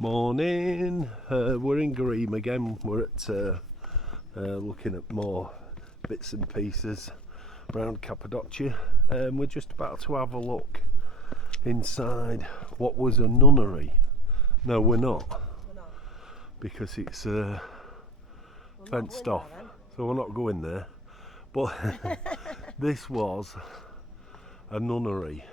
Morning. We're in Green again. We're at looking at more bits and pieces around Cappadocia. We're just about to have a look inside what was a nunnery. No, we're not, because it's fenced off, so we're not going there. But this was a nunnery.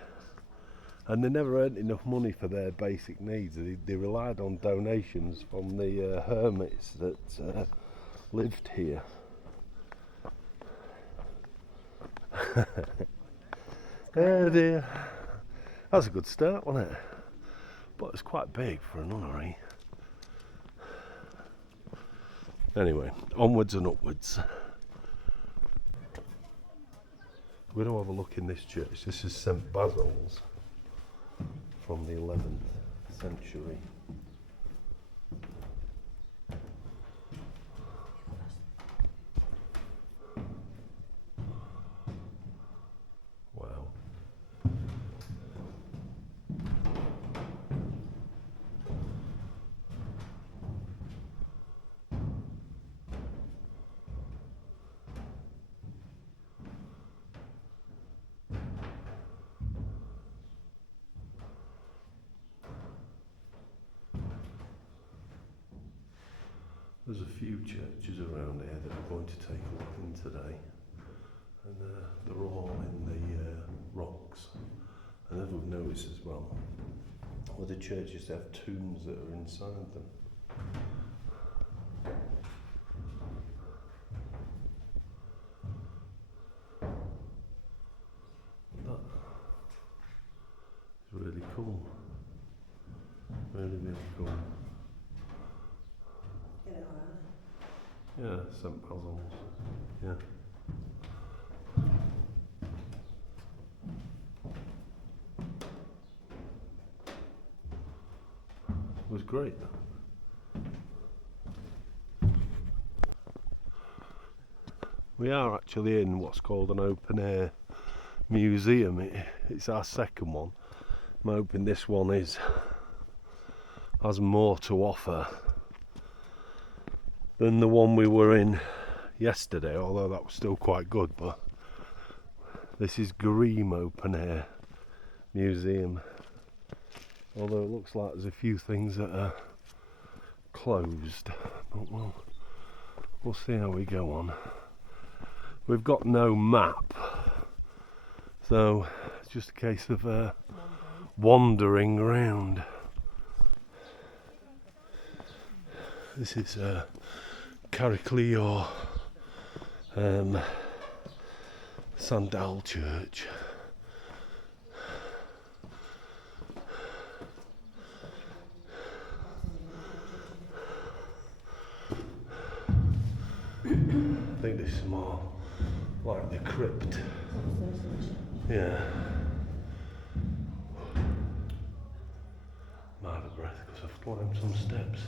And they never earned enough money for their basic needs. They relied on donations from the hermits that lived here. Oh dear. That's a good start, wasn't it? But it's quite big for a nunnery. Anyway, onwards and upwards. We're going to have a look in this church. This is St Basil's, from the 11th century. Wow. There's a few churches around here that we're going to take a look in today, and they're all in the rocks. And as we've noticed as well, the churches have tombs that are inside them. That is really cool. Really, really cool. Yeah, St Basil's. Yeah. It was great. We are actually in what's called an open air museum. It's our second one. I'm hoping this one has more to offer than the one we were in yesterday, although that was still quite good. But this is Green Open Air Museum, although it looks like there's a few things that are closed, but we'll see how we go on. We've got no map, so it's just a case of wandering around. This is Caricleo Sandal Church. I think this is more like the crypt. Yeah. I'm out of breath because I've climbed some steps.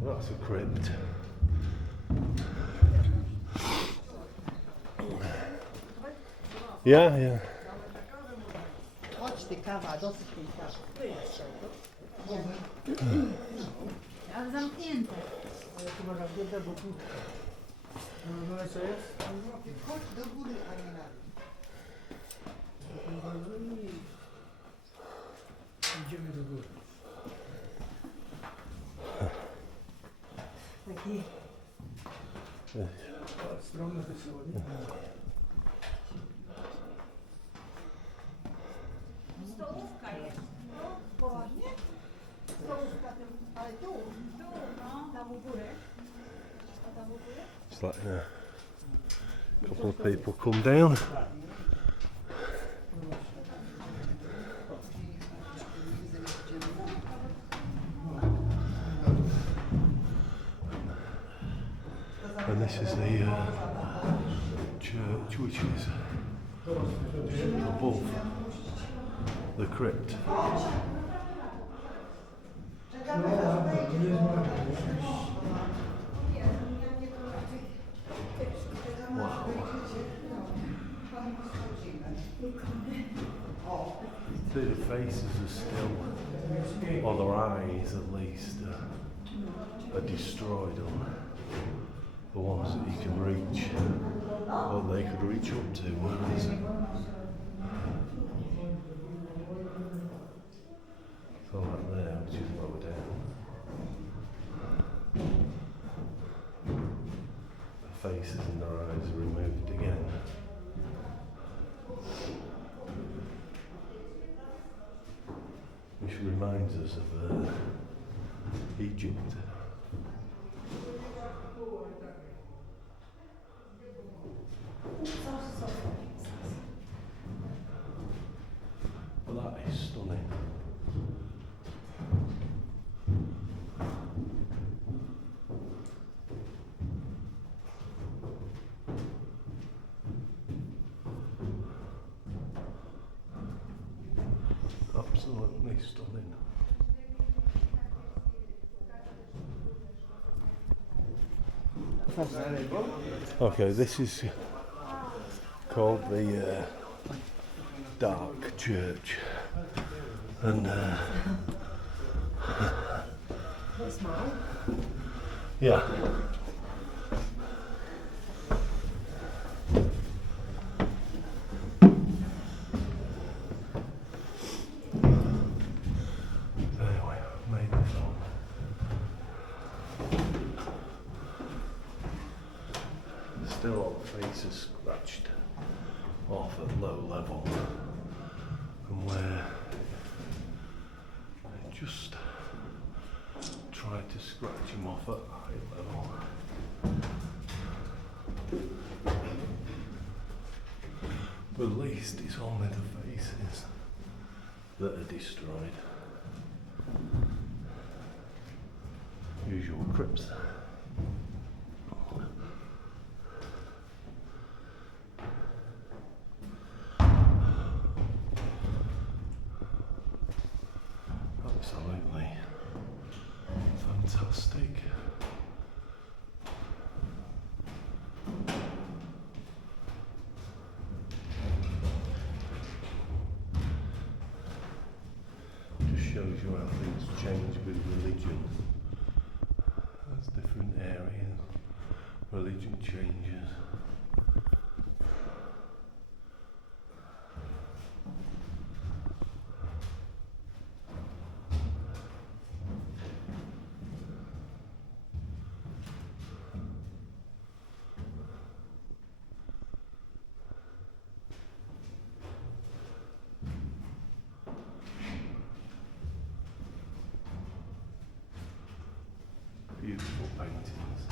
Well, that's a crypt. Yeah. Chodź ty kawa, dosyć tej kawy. Ale zamknięte. Ale chyba zamknięte, bo tu... No co jest? Chodź do góry, a nie na dół. Idziemy do góry. Taki... Stronę wesoło, nie? Stołówka jest. No, poważnie? Stołówka, ale tu, no, tam u góry. A tam u góry? It's like a couple of people come down. And this is the church, which is above the crypt. Wow. See, the faces are still, or their eyes at least, are destroyed on the ones that you can reach, or they could reach up to. Whereas so like there, which is lower down, the faces and their eyes are removed again. Which reminds us of Egypt. Well, that is stunning. Absolutely stunning. Okay, this is called the Dark Church, and yeah. Anyway, I've made this on. Still all the faces scratched off at low level, and where I just tried to scratch him off at high level. But at least it's only the faces that are destroyed. Usual crypts. Absolutely fantastic. Just shows you how things change with religion. As different areas, religion changes. Beautiful paintings.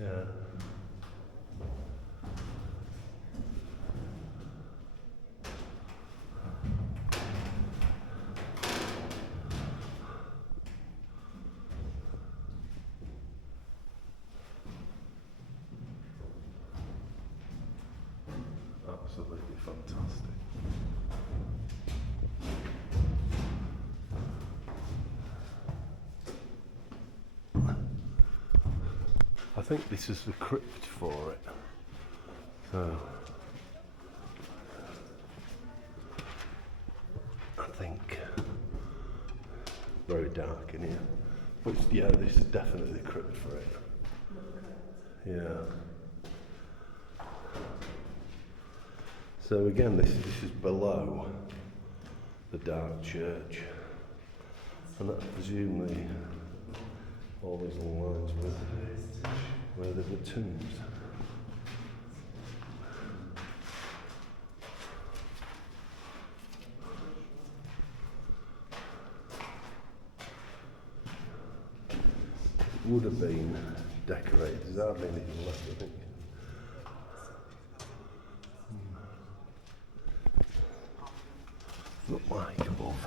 Yeah. Absolutely fantastic. I think this is the crypt for it. So I think very dark in here. But yeah, this is definitely the crypt for it. Yeah. So again, this is below the Dark Church, and that's presumably all these little lines where there were tombs. It would have been decorated. There's hardly anything left, I think. Look like above.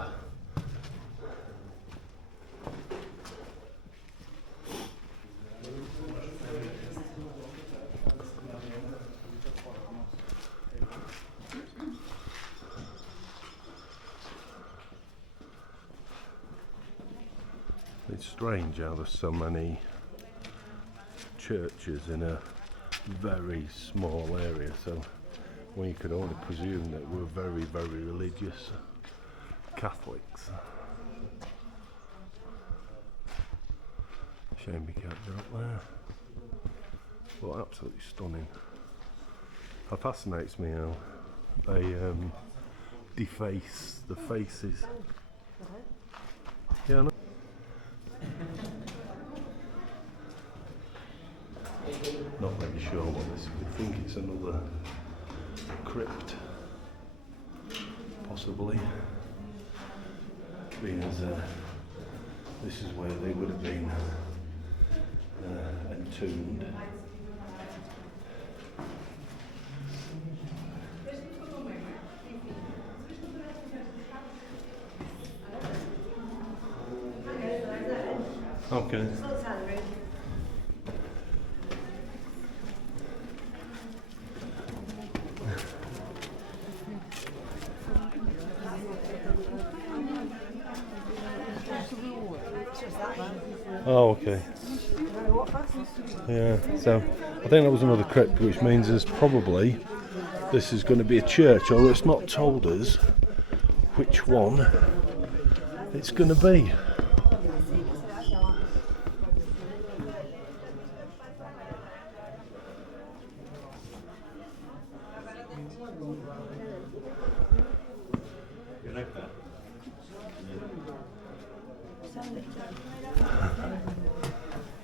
It's strange how there's so many churches in a very small area, so we could only presume that we're very, very religious Catholics. Shame we can't go up there. But absolutely stunning. It fascinates me how they deface the faces. Yeah, I know. Not really sure what this is. We think it's another crypt, possibly, being as this is where they would have been entombed. Okay. Oh, okay. Yeah, so I think that was another crypt, which means there's probably, this is going to be a church, although it's not told us which one it's going to be.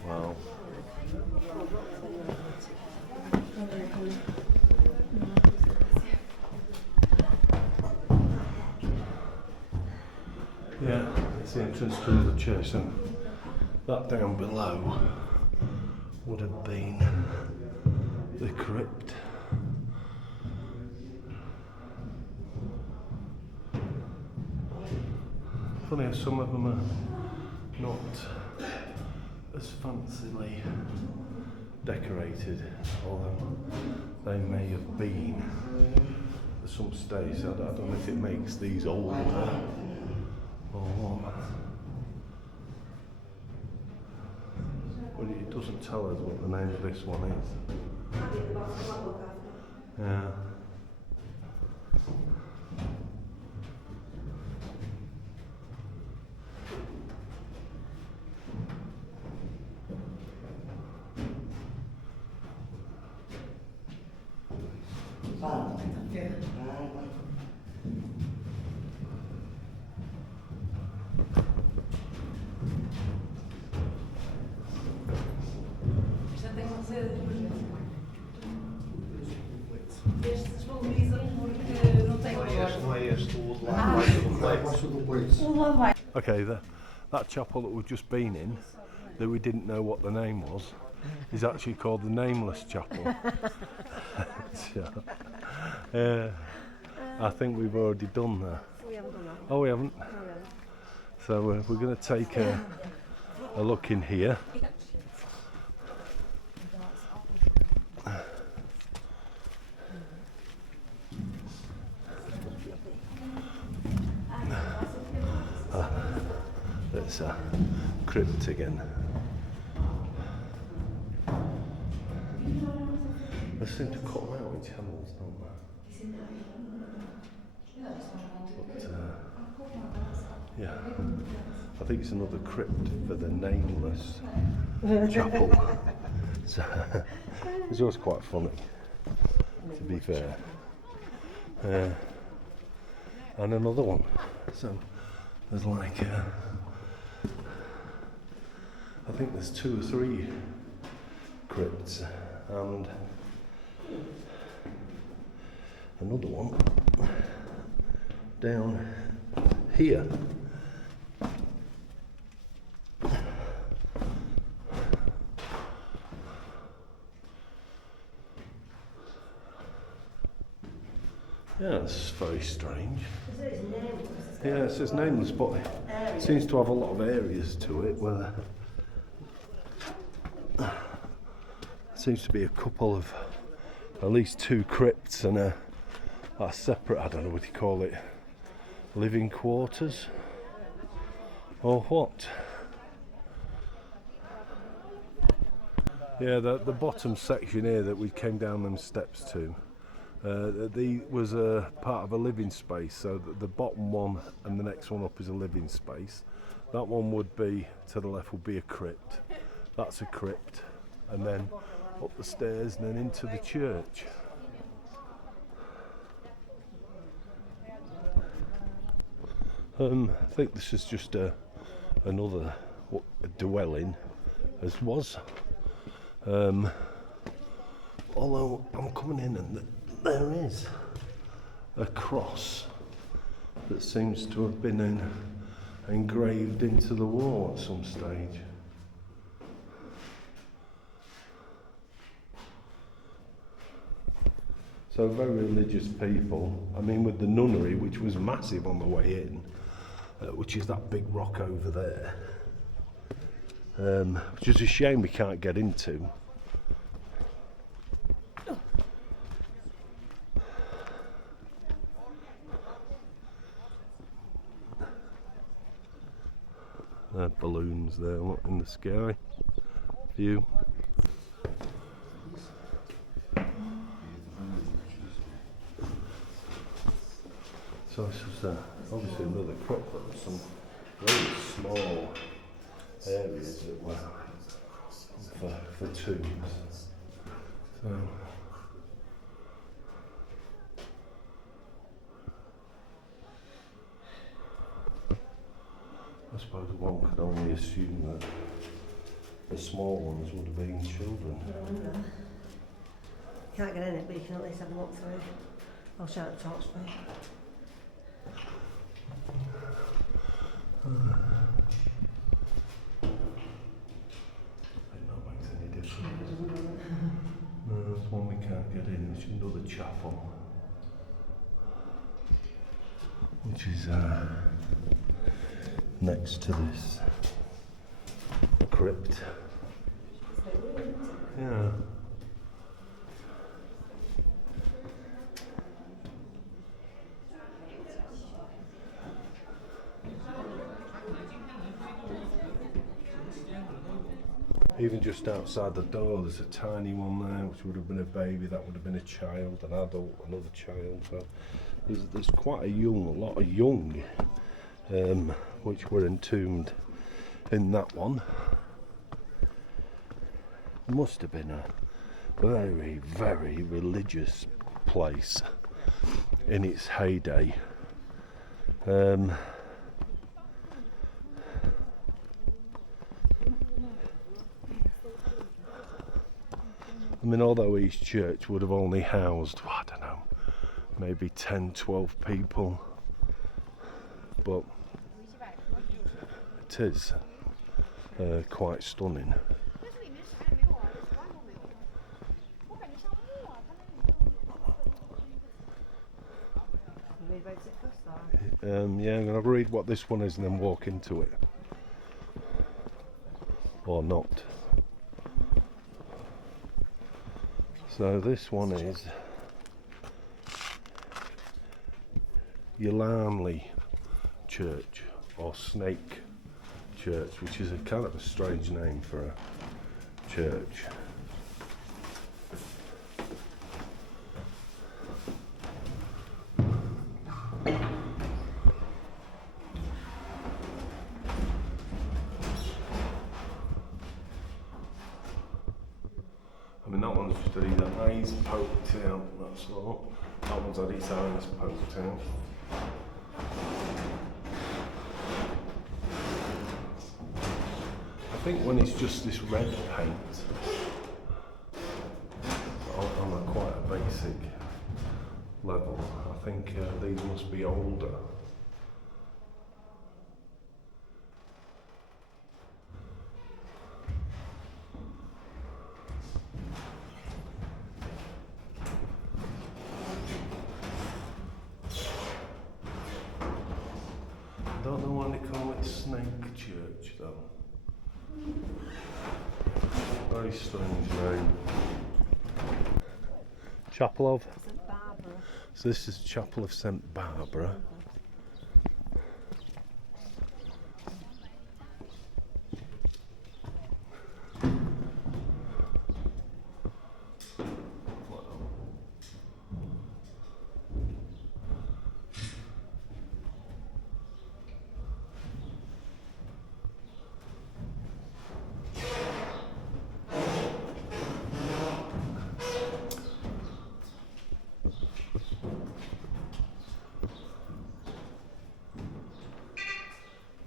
Wow. Yeah, it's the entrance to the church, and that down below would have been the crypt. Funny how some of them are not as fancily decorated, although they may have been at some stage. I don't know if it makes these older or what. Well, it doesn't tell us what the name of this one is. Yeah. Estes valorizam porque não tem cor. Okay, that chapel that we've just been in, that we didn't know what the name was, is actually called the Nameless Chapel. So, I think we've already done that. Oh, we haven't? So we're going to take a look in here. It's a crypt again. They seem to cut them out in channels, don't they? But, yeah, I think it's another crypt for the Nameless Chapel. So, it's always quite funny, to be fair. And another one. So there's like, I think there's 2 or 3 crypts, and another one down here. Yeah, it's very strange. Yeah, it says Nameless, but it seems to have a lot of areas to it where there seems to be a couple of, at least 2 crypts and a separate, I don't know what you call it, living quarters or what. Yeah, the bottom section here that we came down them steps to, was a part of a living space. So the bottom one and the next one up is a living space. That one would be, to the left, will be a crypt. That's a crypt, and then up the stairs and then into the church. I think this is just another dwelling, as was. Although I'm coming in and there is a cross that seems to have been engraved into the wall at some stage. So very religious people. I mean, with the nunnery, which was massive on the way in, which is that big rock over there, which is a shame we can't get into. Balloons there, look, in the sky view. So this was obviously another crop, but there's some very small areas that were for tombs. So I suppose one could only assume that the small ones would have been children. Can't get in it, but you can at least have a look through. I'll shout at top speed. I think that makes any difference. No, there's one we can't get in, which is another chapel, which is next to this crypt. Yeah. Even just outside the door, there's a tiny one there, which would have been a baby. That would have been a child, an adult, another child. So there's quite a lot of young, which were entombed in that one. Must have been a very, very religious place in its heyday. I mean, although each church would have only housed, I don't know, maybe 10, 12 people, but it is quite stunning. Yeah, I'm going to read what this one is and then walk into it. Or not. So this one is Ylanley Church, or Snake Church, which is a kind of a strange name for a church. I mean, that one's just had his eyes poked out, that's all. That one's had his eyes poked out. I think when it's just this red paint, on a quite a basic level, I think these must be older. I don't know why they call it Snake Church though. Very strange name. Chapel of? St. Barbara. So this is Chapel of St. Barbara.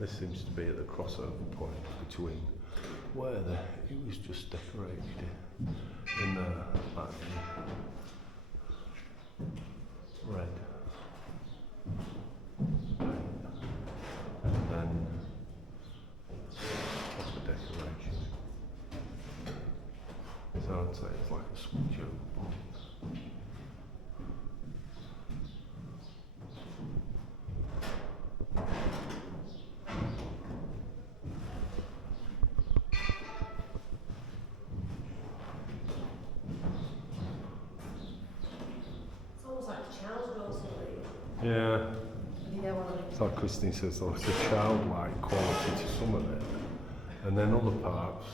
This seems to be at the crossover point between where it was just decorated in like red and then proper decoration. So I'd say it's like a switch over point. It's almost like a child or something. Yeah. You know what I mean? It's like Christine says, though, it's a childlike quality to some of it, and then other parts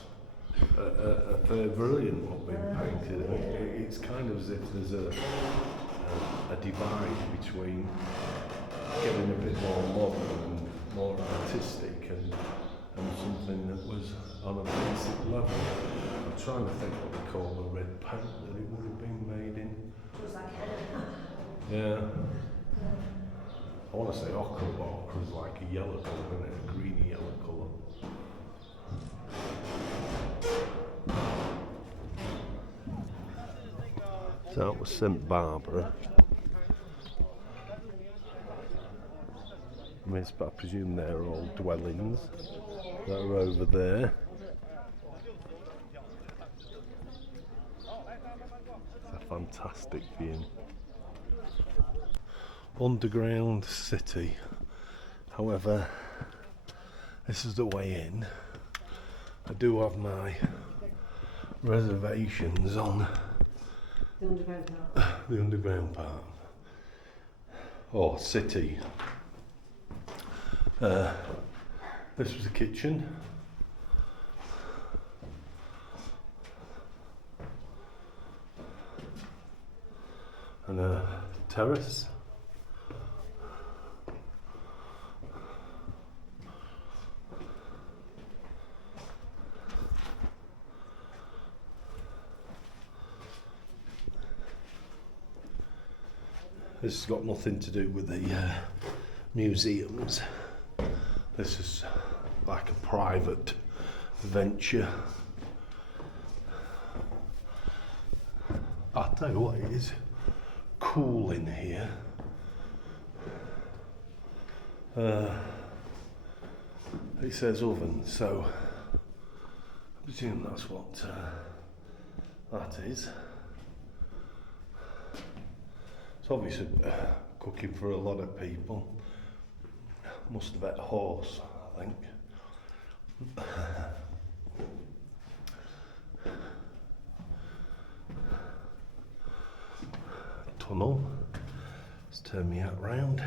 are brilliant what being painted. It's kind of as if there's a divide between getting a bit more modern and more artistic and something that was on a basic level. I'm trying to think what they call the red paint that it would have been made in. It was like Yeah. I want to say ochre, but ochre is like a yellow colour, isn't it? A greeny yellow colour. So that was St Barbara. I presume they're all dwellings that are over there. It's a fantastic view. Underground city. However, this is the way in. I do have my reservations on the underground part. the underground part. Or city. This was the kitchen. And a terrace. This has got nothing to do with the museums. This is like a private venture. I'll tell you what, it is cool in here. It says oven, so I presume that's what that is. It's obviously cooking for a lot of people. Must have had a horse, I think. Tunnel. Let's turn me out round.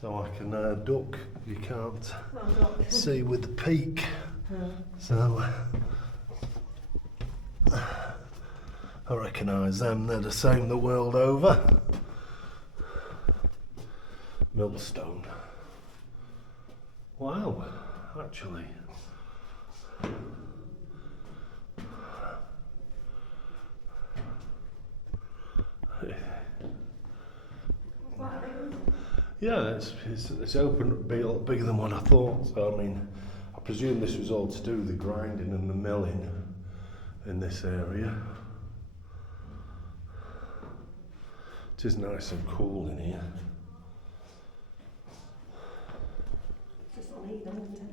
So I can duck. You can't see with the peak. So I recognise them. They're the same the world over. Millstone. Wow, actually. Yeah, it's open, a bit bigger than what I thought. So I mean, I presume this was all to do with the grinding and the milling in this area. It is nice and cool in here. It's just on either, isn't it?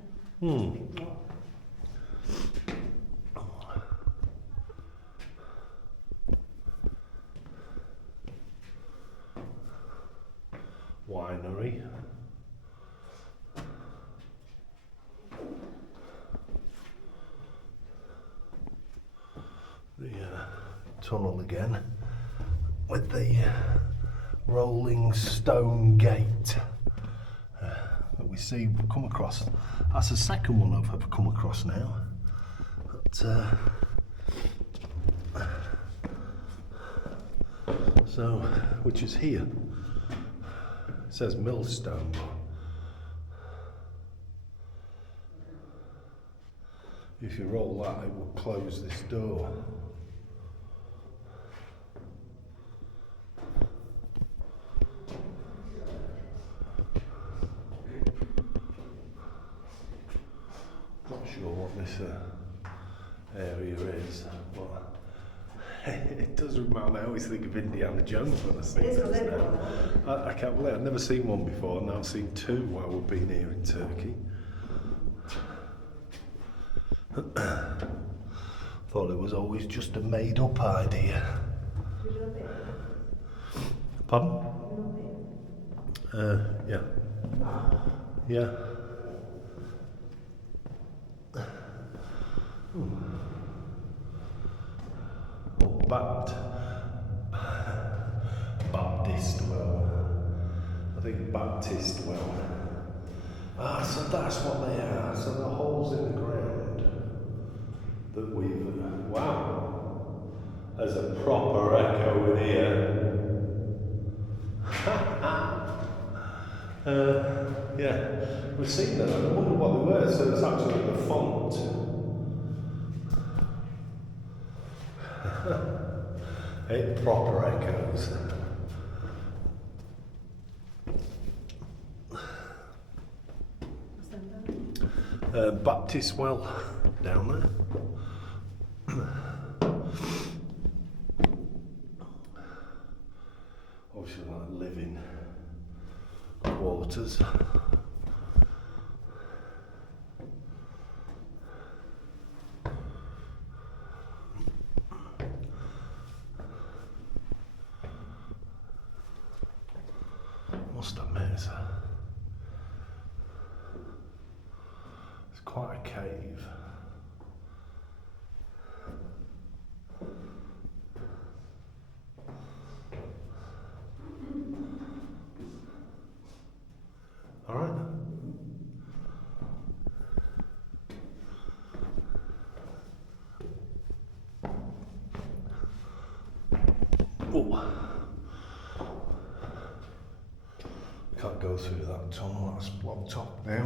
Winery. The tunnel again with the rolling stone gate that we see come across. That's the second one I've ever come across now. But, so, which is here. It says millstone. If you roll that, it will close this door. this area is. But it does remind me, I always think of Indiana Jones when I see It is, this isn't it? now. I can't believe I've never seen one before, and now I've seen two while we've been here in Turkey. Thought it was always just a made-up idea. Did you love it? Pardon? Yeah. Yeah. Oh, Baptist well. I think Baptist well. Ah, so that's what they are. So the holes in the ground that we've. Wow. There's a proper echo in here. Yeah, we've seen them. I wonder what they were. So it's actually the font. It proper echoes. Baptist well down there. Obviously, like living quarters. Must admit, it's quite a cave. All right. Oh. Can't go through that tunnel, that's blocked off now.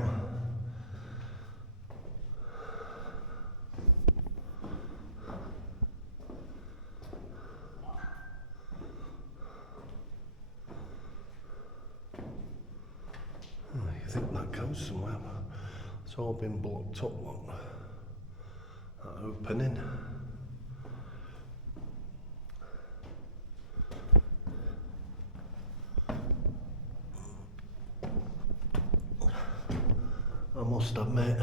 You think that goes somewhere, but it's all been blocked up, look. That opening. I must admit,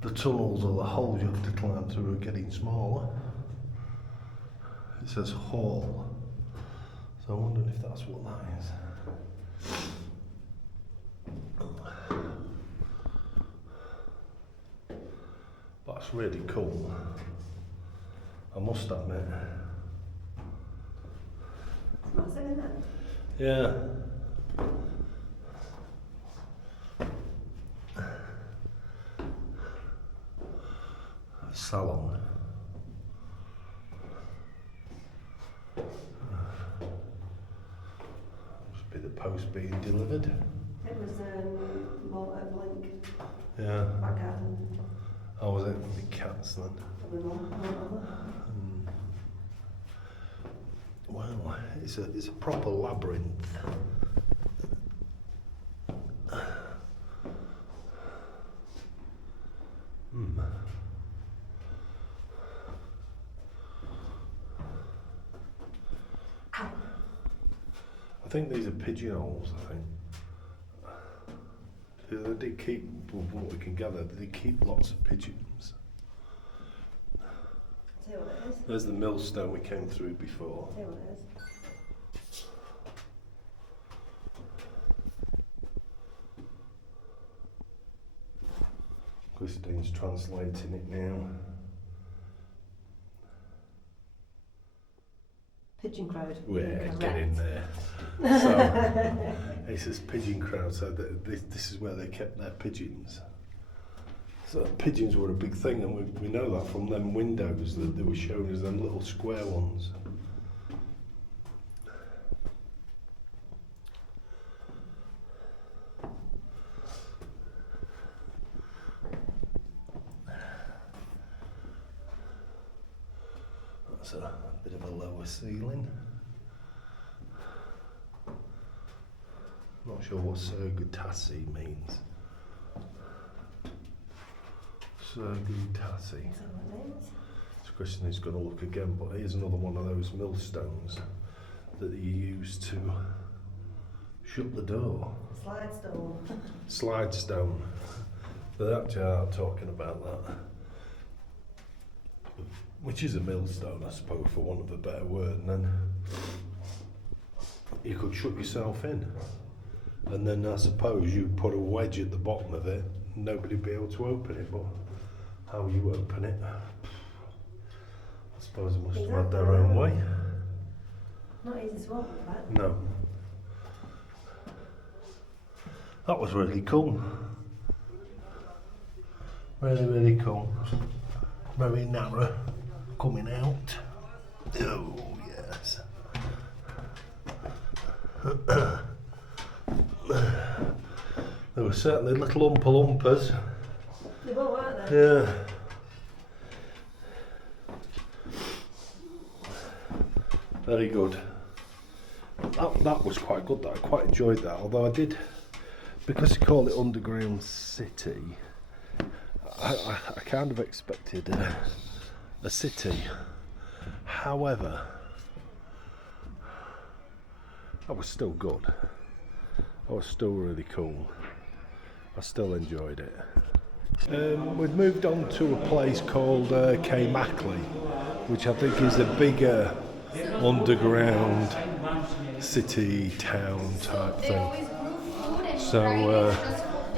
the tunnels or the holes you have to climb through are getting smaller. It says hall, so I'm wondering if that's what that is. That's really cool, I must admit. What's in there? Yeah. Salon. Must be the post being delivered. It was bought at Blink, Yeah. back garden. Oh, was it? Big cats then. Probably more. Well, it's a proper labyrinth. I think these are pigeonholes, I think. They did keep, from what we can gather, they keep lots of pigeons. See what it is? There's the millstone we came through before. See what it is? Christine's translating it now. Pigeon crowd. We're Correct. getting there. So, it says pigeon crowd, so this is where they kept their pigeons. So pigeons were a big thing, and we know that from them windows that they were shown as them little square ones. That's a bit of a lower ceiling. Not sure what Surgutasi means. Cappadocia. Is that what it is? It's a question he's going to look again, but here's another one of those millstones that you use to shut the door. Slide stone. Slide stone. They actually are talking about that. Which is a millstone, I suppose, for want of a better word, and then you could shut yourself in. And then I suppose you put a wedge at the bottom of it, nobody'd be able to open it, but how you open it, I suppose they must have had their own way. Not easy to open, that. No. That was really cool. Really, really cool. Very narrow coming out. Oh, yes. There were certainly little Oompa-Loompas. They were, weren't they? Yeah. Very good. That was quite good. I quite enjoyed that. Although I did, because you call it Underground City, I kind of expected a city. However, that was still good. That was still really cool. I still enjoyed it. We've moved on to a place called Campervan, which I think is a bigger underground city town type thing. So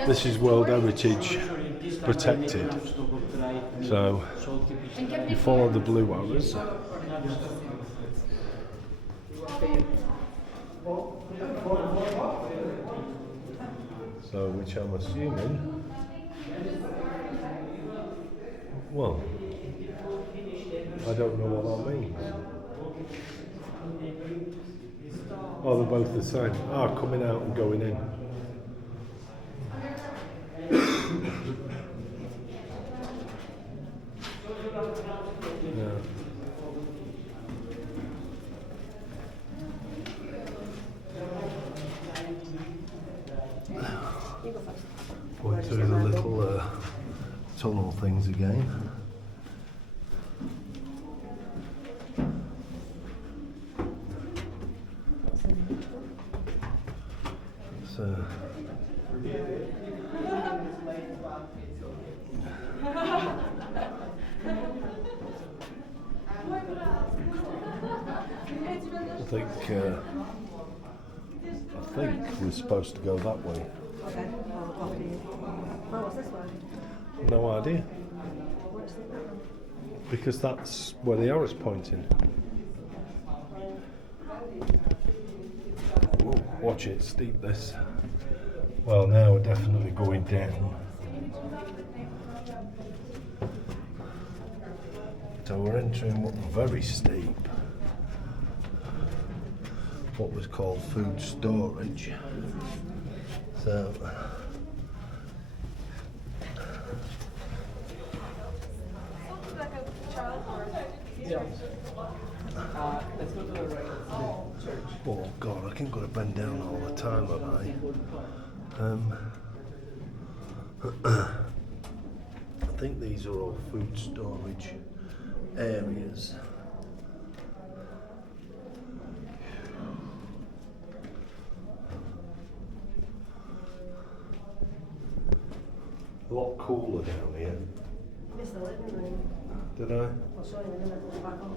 this is World Heritage protected. So you follow the blue arrows. So which I'm assuming, well, I don't know what that means. Oh, they're both the same. Ah, coming out and going in. Yeah. Going through the little tunnel things again. So I think we're supposed to go that way. Okay. Oh, what's this way? No idea. What's that? Because that's where the arrow's pointing. Whoa, watch it, steep this. Well, now we're definitely going down. So we're entering what very steep. What was called food storage. So Let's go to the right. Church. oh God, I can't go to bend down all the time, have I? I think these are all food storage areas. A lot cooler down here. Missed the living room. Did I? I'll show you in a minute. We'll go back up.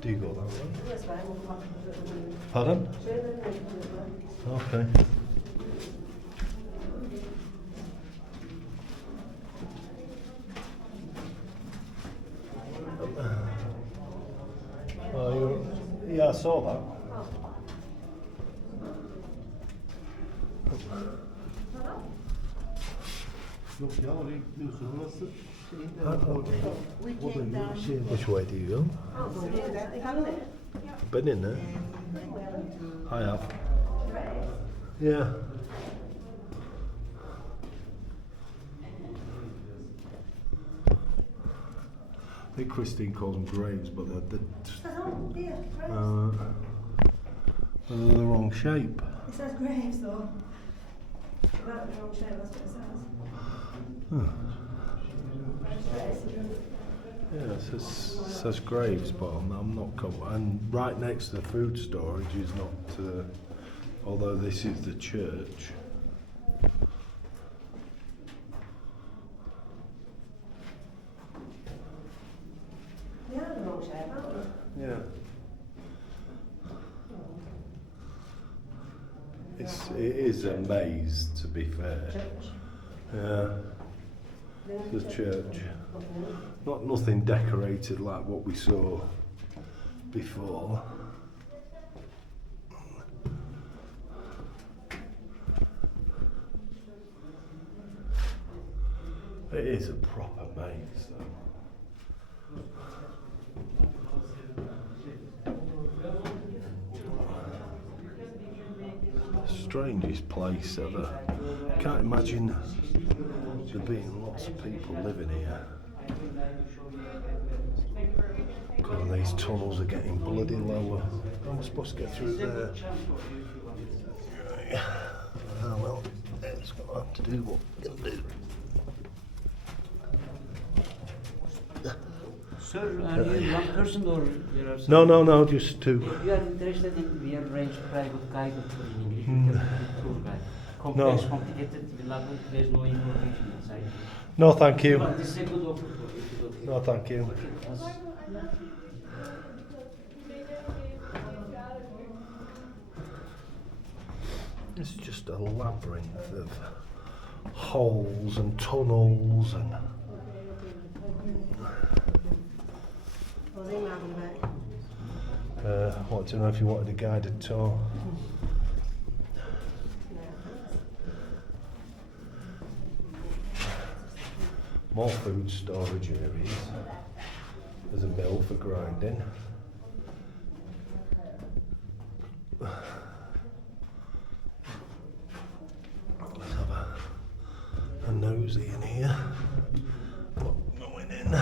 Do you go that way? This way, we'll go back up to the living room. Pardon? Show you the living room this way. Okay. Oh, yeah, I saw that. Yok ya oraya gidiyorsun. Orası We came down. Which way do you go? Oh, so do that. You found it? Been in there? I have. Yeah. I think Christine calls them graves, but they're Oh, dear, graves. They're the wrong shape. It says graves though. Right, the wrong shape, that's what it says. Yeah, it says Graves, but I'm not and right next to the food storage is not, although this is the church. They are the wrong shape, aren't they? Yeah. It is a maze, to be fair. Church. Yeah. The church. Nothing decorated like what we saw before. It is a proper maze though. Strangest place ever. Can't imagine there being lots of people living here. God, these tunnels are getting bloody lower. How am I supposed to get through there? Right. Oh well, it's going to have to do what we're going to do. Sir, are you one person or there are some? No, just two. If you are interested in, we arrange private guided tour in English. You can take tour guide. Complex, complicated, there's no information inside. No, thank you. But this is a good offer for you. If it's okay. No, thank you. Okay, that's- It's just a labyrinth of holes and tunnels and. I was emailing about it. Wanted to know if you wanted a guided tour. More food storage areas. There's a mill for grinding. Let's have a nosy in here. What's going in?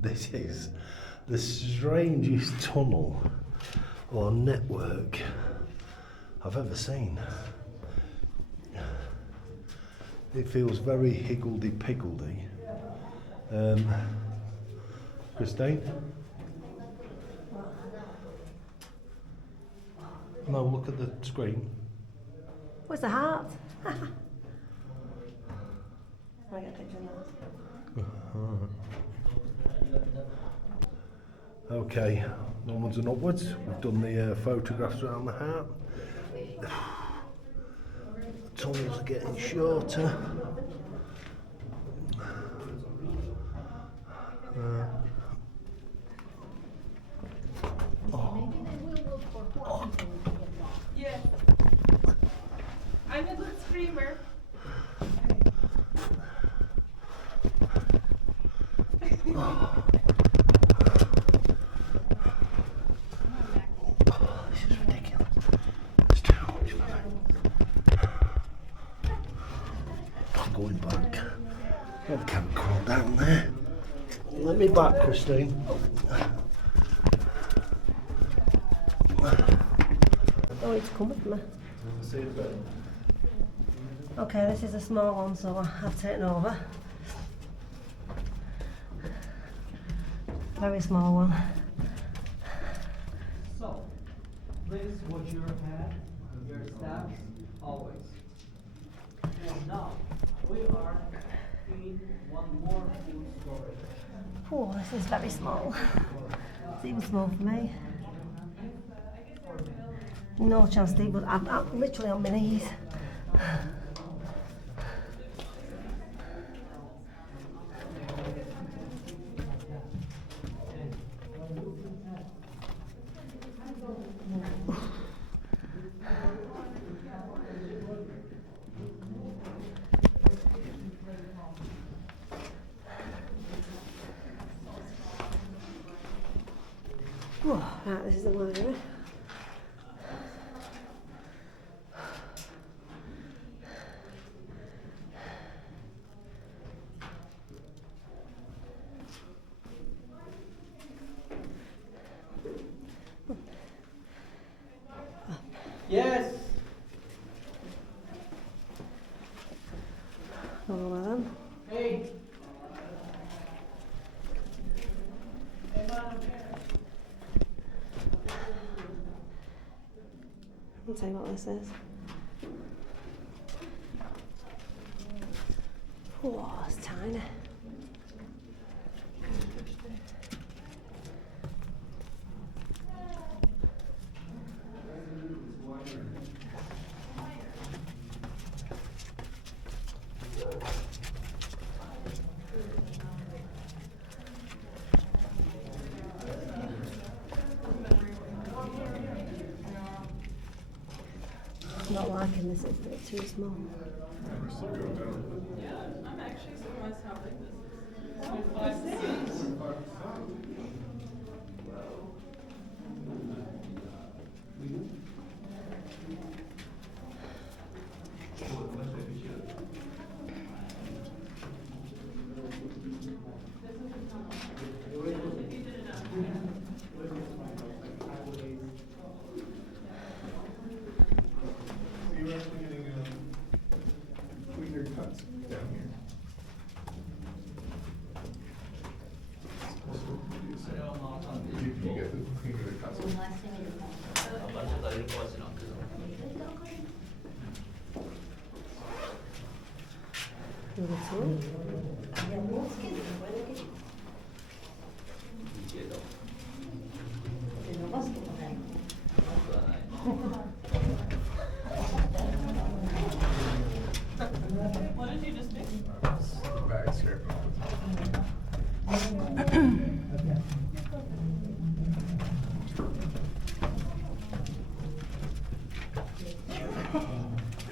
This is the strangest tunnel or network I've ever seen. It feels very higgledy-piggledy. Christine? No, look at the screen. Where's the heart? I get a picture of that. Okay, onwards and upwards. We've done the photographs around the heart. The tunnels are getting shorter. Yes. I'm a good screamer. This is ridiculous. It's too much for me. I'm going back. I can't crawl down there. Let me back, Christine. Oh, it's come with me. Okay, this is a small one, so I've taken over. Very small one. So, please watch your head, your steps, always. And now, we are in one more food storage. Oh, this is very small. It's even small for me. No chance, Steve, but I'm literally on my knees. Oh, right, this is the library. Yes. Olmadan. Hey. I'll tell you what this is. Oh, it's tiny. Not liking this, it's a bit too small. I'm actually surprised how big this is. 5%. You're actually getting cleaner cuts down here. You can get the cleaner cuts. What did you just do? The bag's here. I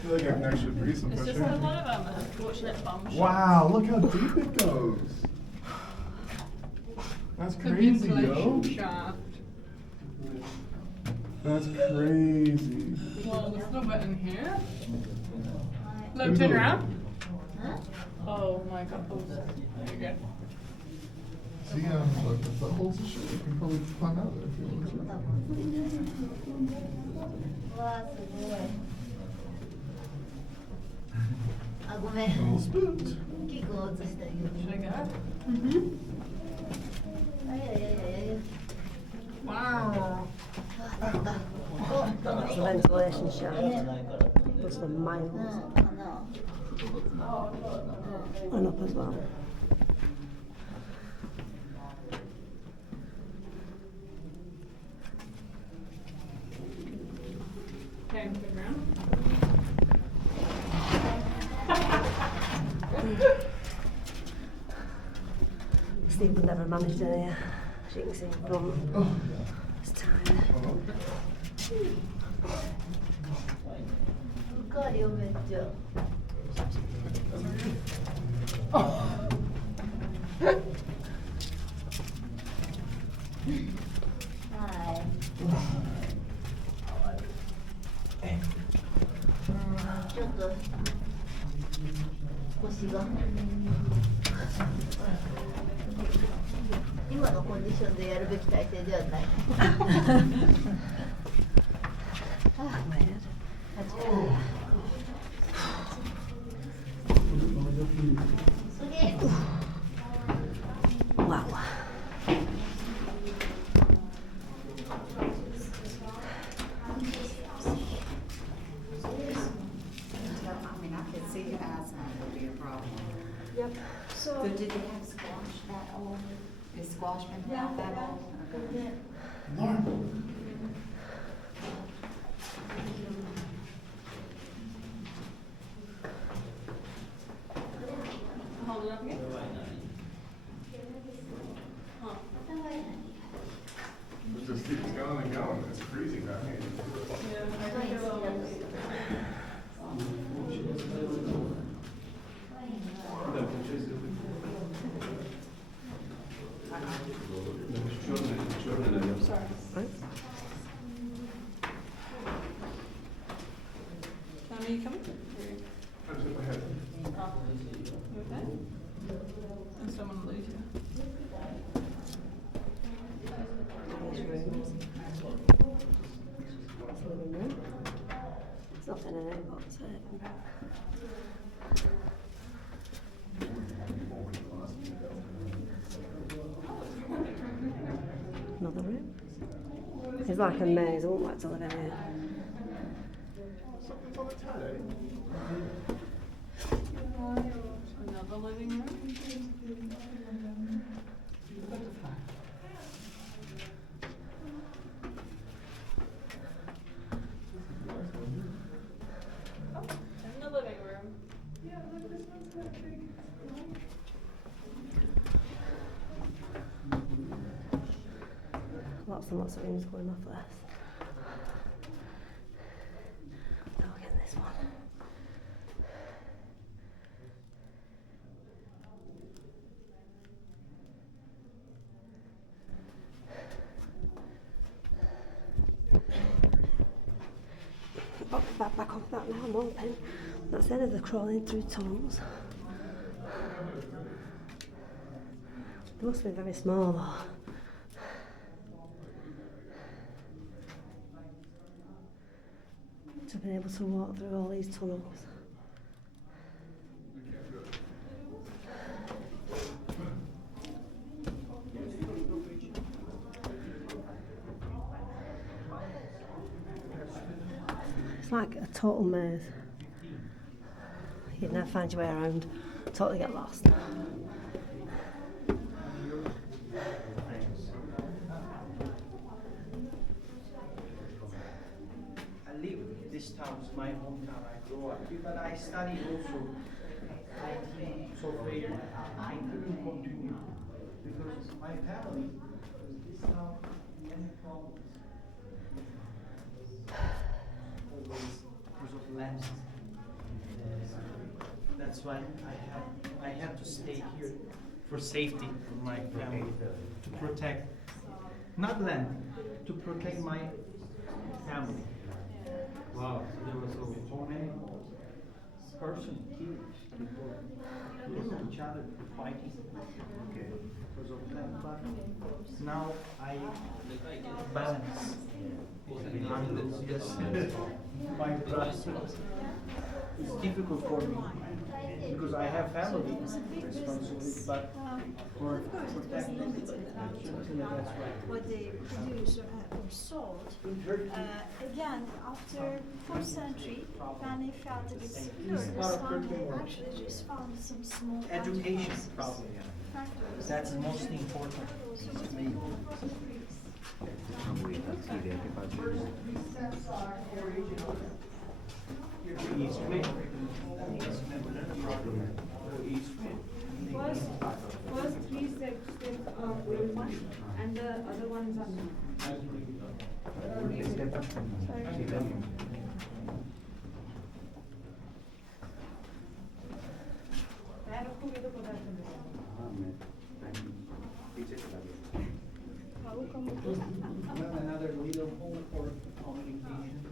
feel like I can actually breathe some It's fresh just a air. lot of unfortunate bum shots. Wow, look how deep it goes. That's The crazy, yo. ventilation shaft. That's crazy. Well, there's no bit in here. No, There's turn no- around. Oh my god. Oh, there you go. See, like the footholds and shit, you can probably climb out there if you want to. わあ、すごい。あ、ごめん。 Little spoons. 結構映したけど。 Should I go? あ、いやいやいやいや。 Wow. あ、なんだ。 That's the ventilation shaft. That's for miles. うん、あ And up as well. Okay, turn around. Steve would never manage it here. As you can see in front. It's tiny. 浮かるよ、めっちゃ。はい。ちょっと腰が今のコンディションでやるべき体勢ではない。 Wow. I mean, I could see asthma would be a problem. Yep. So, So did they have squash that old? Is squash been around that old? Okay. Hold it up again. Huh. It just keeps going and going. It's freezing down here. Yeah, I think it'll- right. Sam, are you coming? I just hit my head. Oh. You okay? And someone leave you. These rooms. Living room. Another room. It's like a maze. I wouldn't like to live in here. Another living room. In the living room. Lots and lots of rooms going off this. Now again, this one. Oh, back off that now, I'm open. That's the end of the crawling through tunnels. They must be very small though. To be able to walk through all these tunnels. It's like a total maze. You'd never find your way around, totally get lost. I live this town is my hometown. I grew up here, but I studied also IT software. I couldn't continue because my family was this town many problems. Always because of land. That's why I have to stay here for safety for my family to protect, not land, to protect my family. Wow, so there was so many persons killed before killing each other, fighting because of that. But now I balance my brothers. It's difficult for me because I have family responsibility, but for protecting that's right. What they produce or sold. Again, after 4th century, when they felt a bit secure, they actually just found some small Education enterprises, problem, factories. that's most important to me. East Wind. First three steps are old one, and the other ones are new. Another little hole for communication.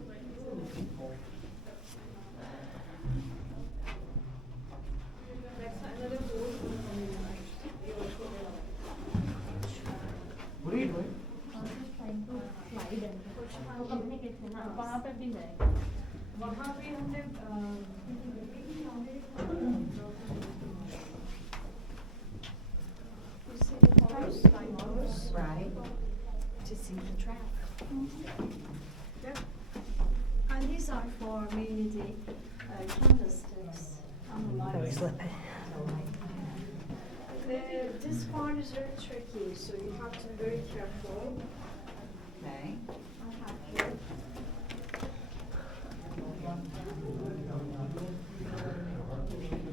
That's another hole for What are you doing? वहाँ पे भी है वहाँ पे हमने Right. To see the track. and these are for community candlesticks. Very slippy. This part is very tricky, so you have to be very careful. Okay. I have here.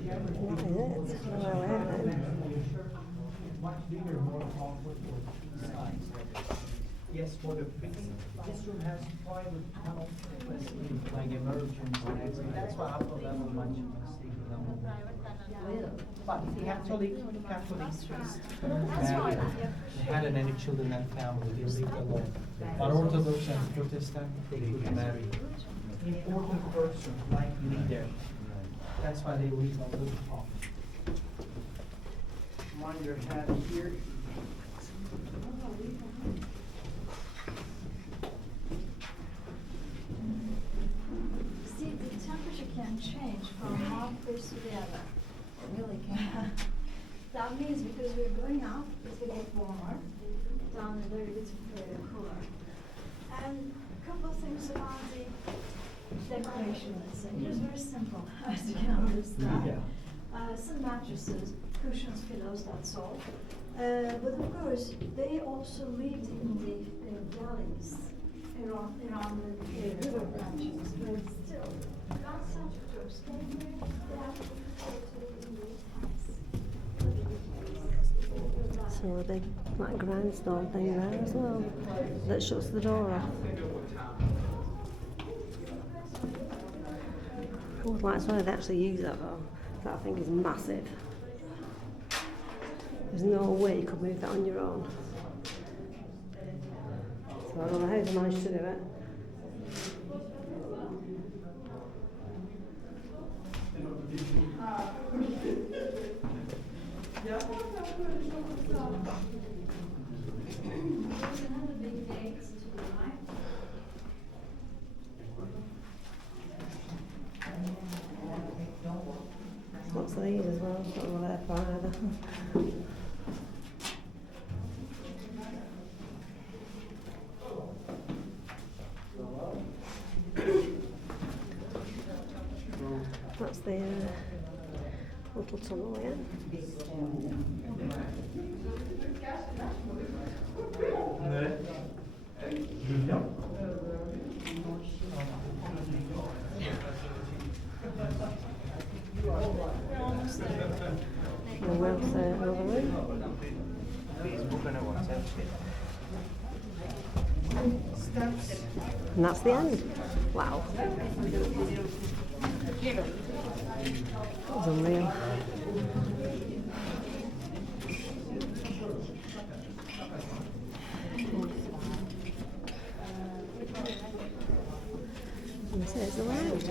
That is it. Well, Much bigger, more comfort for these sides. Yes, for the fixing. This room has private tunnel, like emergency and exit. That's why upper level much mistake level. But Catholic priest married, they had any children and family, they lived alone. But Orthodox and Protestant, they could marry. Important person, like leader. That's why they live on the top. Mind your head here. See, the temperature can change from one place to the other. It really can. That means because we're going up, it's going to get warmer. Down is very bit cooler. And a couple of things about the decoration, let's say. It's very simple, as you can understand. Some mattresses, cushions, pillows, that's all. But of course, they also lived in the valleys around the river branches. But still, God sent tourists came here, they actually to in the house. So a big like grindstone thing there as well that shuts the door off. I would like to know if they actually use that though. That thing is massive. There's no way you could move that on your own. So I don't know how they managed to do it. Lots of these as well, I don't know what they're for either. That's the little tunnel again. We're almost there. And where's another room? And that's the end. Wow. That was unreal. And this is the road.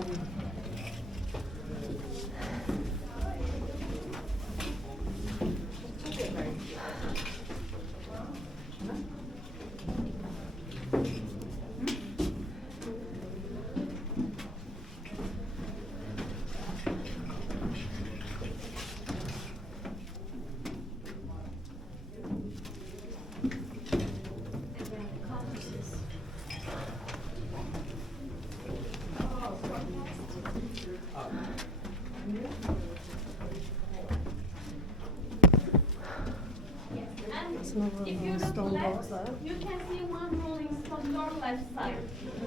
If you look left, you can see one rolling stone door left side.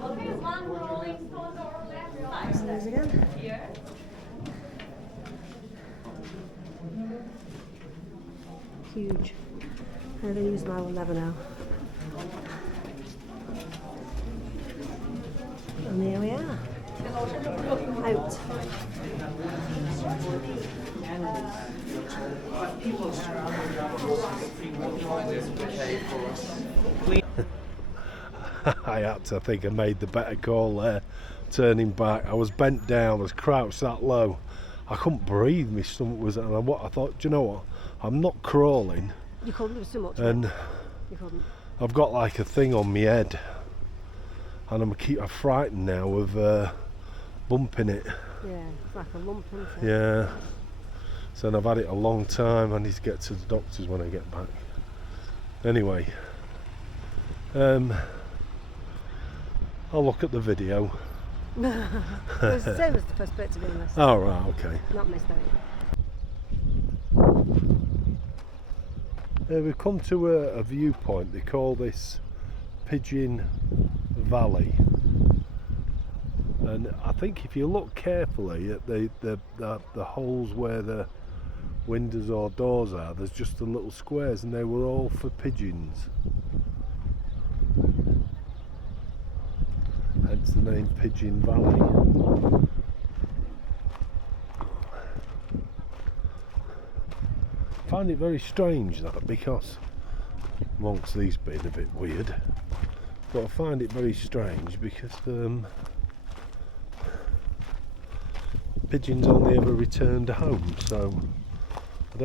Okay, one rolling stone door left side. There's again. Here. Huge. How they use them, I will never know. And here we are. Out. I had to think I made the better call there, turning back. I was bent down, I was crouched that low. I couldn't breathe, my stomach was, and I thought, do you know what, I'm not crawling. You couldn't, there was too much. And you couldn't. I've got like a thing on my head, and I'm frightened now of bumping it. Yeah, it's like a lump, isn't it? Yeah. So I've had it a long time. I need to get to the doctors when I get back. Anyway, I'll look at the video. It was the same as the first bit, to be honest. Oh, right, okay. Not missed out. We've come to a viewpoint. They call this Pigeon Valley. And I think if you look carefully at the holes where the windows or doors are, there's just the little squares, and they were all for pigeons. Hence the name Pigeon Valley. I find it very strange that, because amongst these being a bit weird, but I find it very strange because pigeons only ever returned home, so I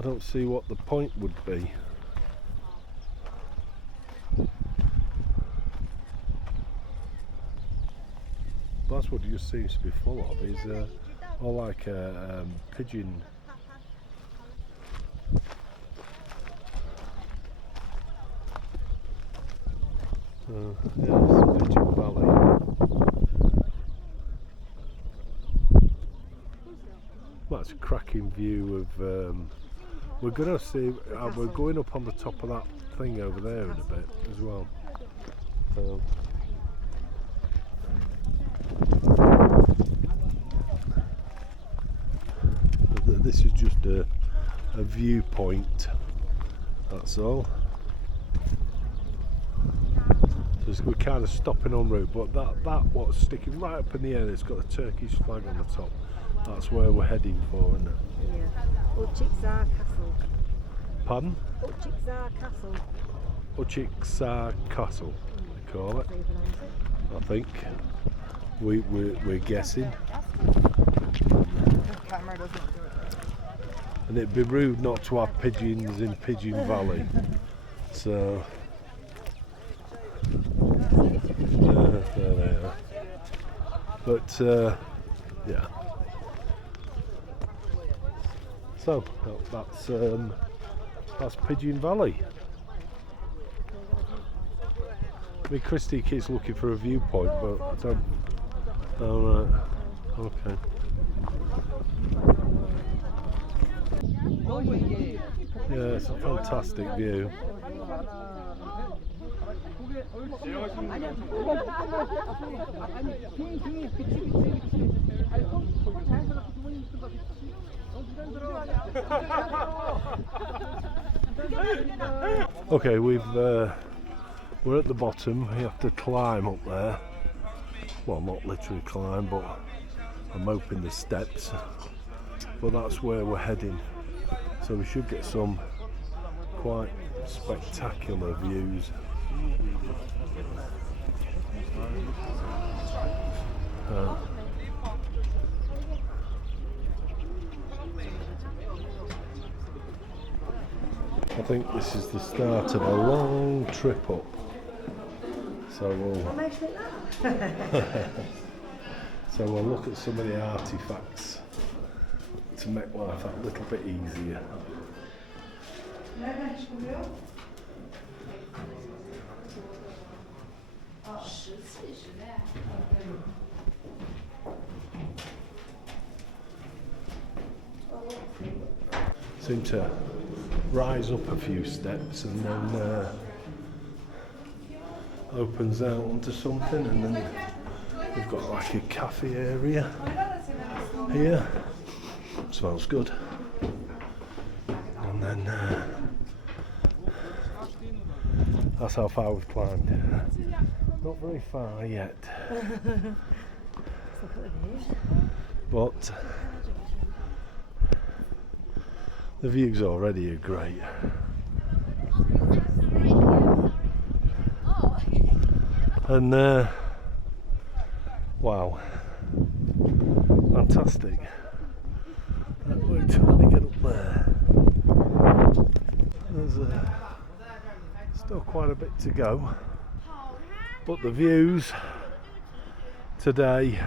don't see what the point would be. that's what it just seems to be full of, is all like pigeon. Yeah, it's Pigeon Valley. That's a cracking view of. We're gonna see. We're going up on the top of that thing over there in a bit as well. This is just a viewpoint. That's all. So we're kind of stopping en route, but that what's sticking right up in the air, it's got a Turkish flag on the top. That's where we're heading for, isn't it? Yeah. Uchikzar Castle. Pardon? Uchikzar Castle. Uchikzar Castle, they call it. I think. We're guessing. And it'd be rude not to have pigeons in Pigeon Valley. So. There they are. But yeah. So that's Pigeon Valley. I mean, Christy keeps looking for a viewpoint, but I don't. Oh right. Okay. Yeah, it's a fantastic view. Okay, we're at the bottom. We have to climb up there. Well, not literally climb, but I'm hoping the steps. But that's where we're heading. So we should get some quite spectacular views. I think this is the start of a long trip up. So we'll look at some of the artifacts to make life a little bit easier. Seem to rise up a few steps and then opens out onto something, and then we've got like a cafe area here. Smells good. And then that's how far we've climbed. Not very far yet. But the views already are great. And wow, fantastic. We're trying to get up there. There's still quite a bit to go, but the views today,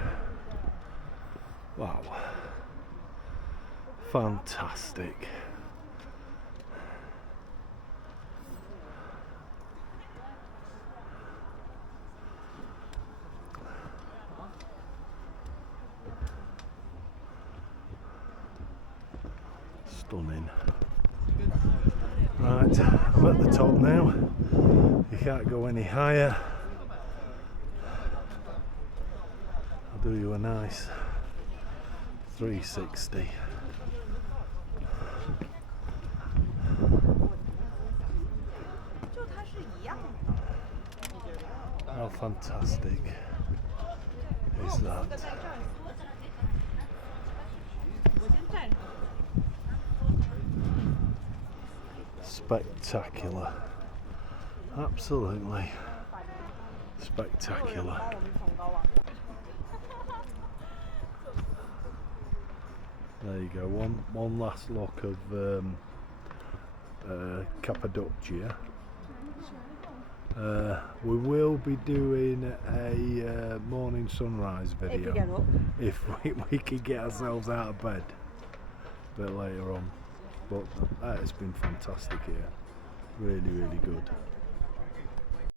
wow, fantastic. Stunning. Right, I'm at the top now. You can't go any higher. I'll do you a nice 360. How fantastic is that? Spectacular, absolutely spectacular. There you go, one last look of Cappadocia, We will be doing a morning sunrise video If we get up. if we can get ourselves out of bed a bit later on. But it's been fantastic here, really good.